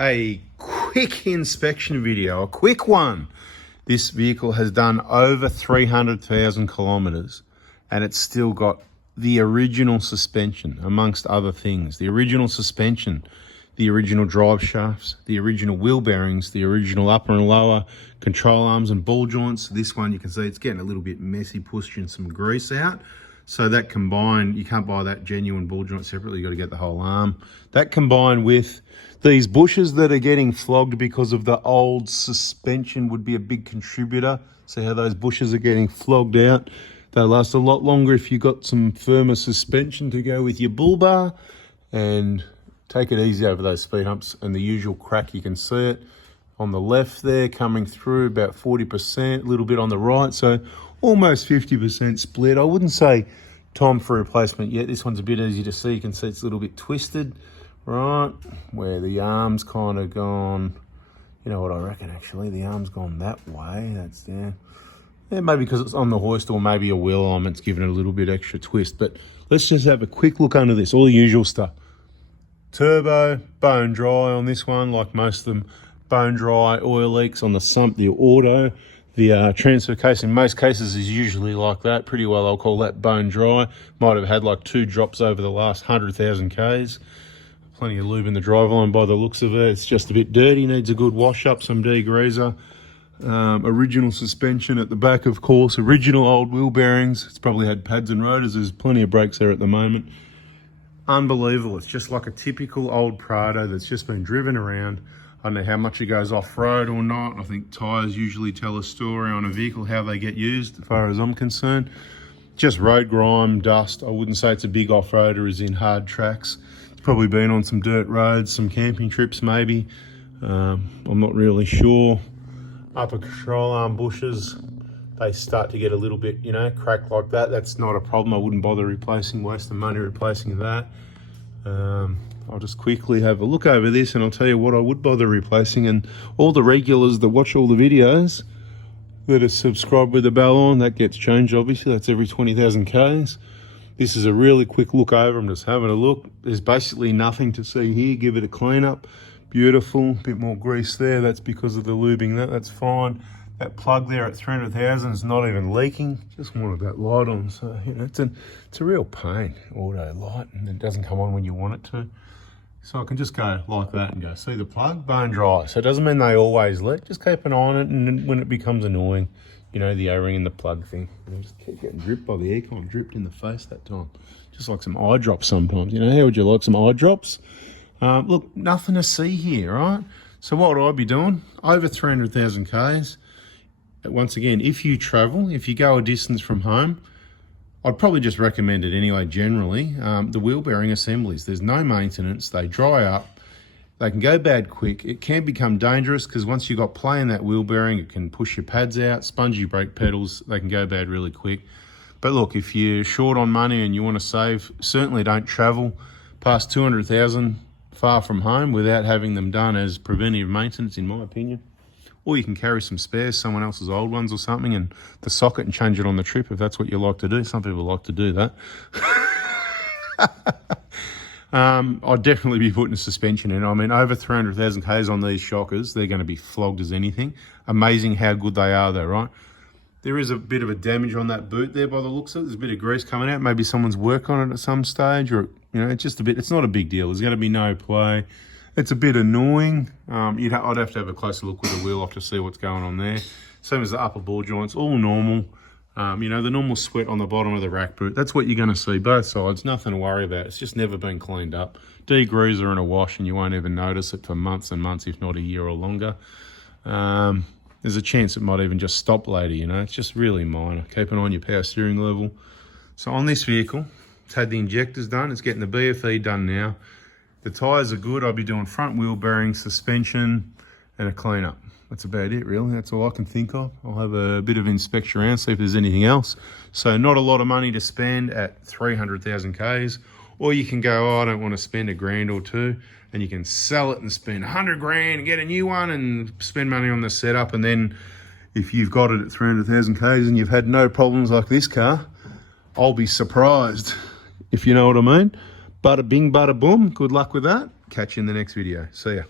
a quick inspection video, a quick one. This vehicle has done over 300,000 kilometers and it's still got the original suspension, amongst other things. The original suspension, the original drive shafts, the original wheel bearings, the original upper and lower control arms and ball joints. This one, you can see it's getting a little bit messy, pushing some grease out. So that combined, you can't buy that genuine ball joint separately, you got to get the whole arm. That combined with these bushes that are getting flogged because of the old suspension would be a big contributor. See how those bushes are getting flogged out? They'll last a lot longer if you've got some firmer suspension to go with your bull bar. And take it easy over those speed humps and the usual crack. You can see it on the left there coming through about 40%, a little bit on the right. So almost 50% split. I wouldn't say time for replacement yet. This one's a bit easy to see. You can see it's a little bit twisted, right? Where the arm's kind of gone, you know what I reckon actually, the arm's gone that way, that's there. Yeah, maybe because it's on the hoist or maybe a wheel alignment's giving it a little bit extra twist. But let's just have a quick look under this, all the usual stuff. Turbo, bone dry on this one, like most of them. Bone dry, oil leaks on the sump, the auto. The transfer case in most cases is usually like that. Pretty well I'll call that bone dry. Might have had like 2 drops over the last 100,000 Ks. Plenty of lube in the driveline by the looks of it. It's just a bit dirty, needs a good wash up, some degreaser. Original suspension at the back, of course. Original old wheel bearings. It's probably had pads and rotors. There's plenty of brakes there at the moment. Unbelievable. It's just like a typical old Prado that's just been driven around. I don't know how much it goes off-road or not. I think tyres usually tell a story on a vehicle, how they get used, as far as I'm concerned. Just road grime, dust. I wouldn't say it's a big off-roader as in hard tracks. It's probably been on some dirt roads, some camping trips maybe. I'm not really sure. Upper control arm bushes, they start to get a little bit, you know, cracked like that. That's not a problem. I wouldn't bother replacing, waste the money replacing that. I'll just quickly have a look over this and I'll tell you what I would bother replacing. And all the regulars that watch all the videos that are subscribed with the bell on, that gets changed obviously. That's every 20,000 Ks. This is a really quick look over. I'm just having a look. There's basically nothing to see here. Give it a clean up. Beautiful. Bit more grease there. That's because of the lubing. That's fine. That plug there at 300,000 is not even leaking. Just wanted that light on. So, you know, it's a real pain, auto light, and it doesn't come on when you want it to. So I can just go like that and go, see the plug, bone dry. So it doesn't mean they always leak. Just keep an eye on it, and when it becomes annoying, you know, the O-ring and the plug thing. I just keep getting dripped by the aircon, dripped in the face that time. Just like some eye drops sometimes. You know, how would you like some eye drops? Look, nothing to see here, right? So what would I be doing? Over 300,000 Ks. Once again, if you travel, if you go a distance from home, I'd probably just recommend it anyway, generally. The wheel bearing assemblies, there's no maintenance, they dry up, they can go bad quick. It can become dangerous because once you've got play in that wheel bearing, it can push your pads out, spongy brake pedals, they can go bad really quick. But look, if you're short on money and you want to save, certainly don't travel past 200,000 far from home without having them done as preventive maintenance, in my opinion. Or you can carry some spares, someone else's old ones or something, and the socket and change it on the trip if that's what you like to do. Some people like to do that. I'd definitely be putting a suspension in. I mean, over 300,000 Ks on these shockers, they're going to be flogged as anything. Amazing how good they are though, right? There is a bit of a damage on that boot there by the looks of it. There's a bit of grease coming out. Maybe someone's worked on it at some stage, or, you know, it's just a bit, it's not a big deal. There's going to be no play. It's a bit annoying. I'd have to have a closer look with the wheel off to see what's going on there. Same as the upper ball joints, all normal. You know, the normal sweat on the bottom of the rack boot. That's what you're going to see, both sides. Nothing to worry about. It's just never been cleaned up. Degreaser and a wash, and you won't even notice it for months and months, if not a year or longer. There's a chance it might even just stop later, you know. It's just really minor. Keep an eye on your power steering level. So on this vehicle, it's had the injectors done. It's getting the BFE done now. The tyres are good. I'll be doing front wheel bearing, suspension, and a clean-up. That's about it, really. That's all I can think of. I'll have a bit of inspection around, see if there's anything else. So not a lot of money to spend at 300,000 Ks. Or you can go, oh, I don't want to spend $1,000 or $2,000, and you can sell it and spend 100 grand and get a new one and spend money on the setup. And then if you've got it at 300,000 Ks and you've had no problems like this car, I'll be surprised, if you know what I mean. Bada bing, bada boom. Good luck with that. Catch you in the next video. See ya.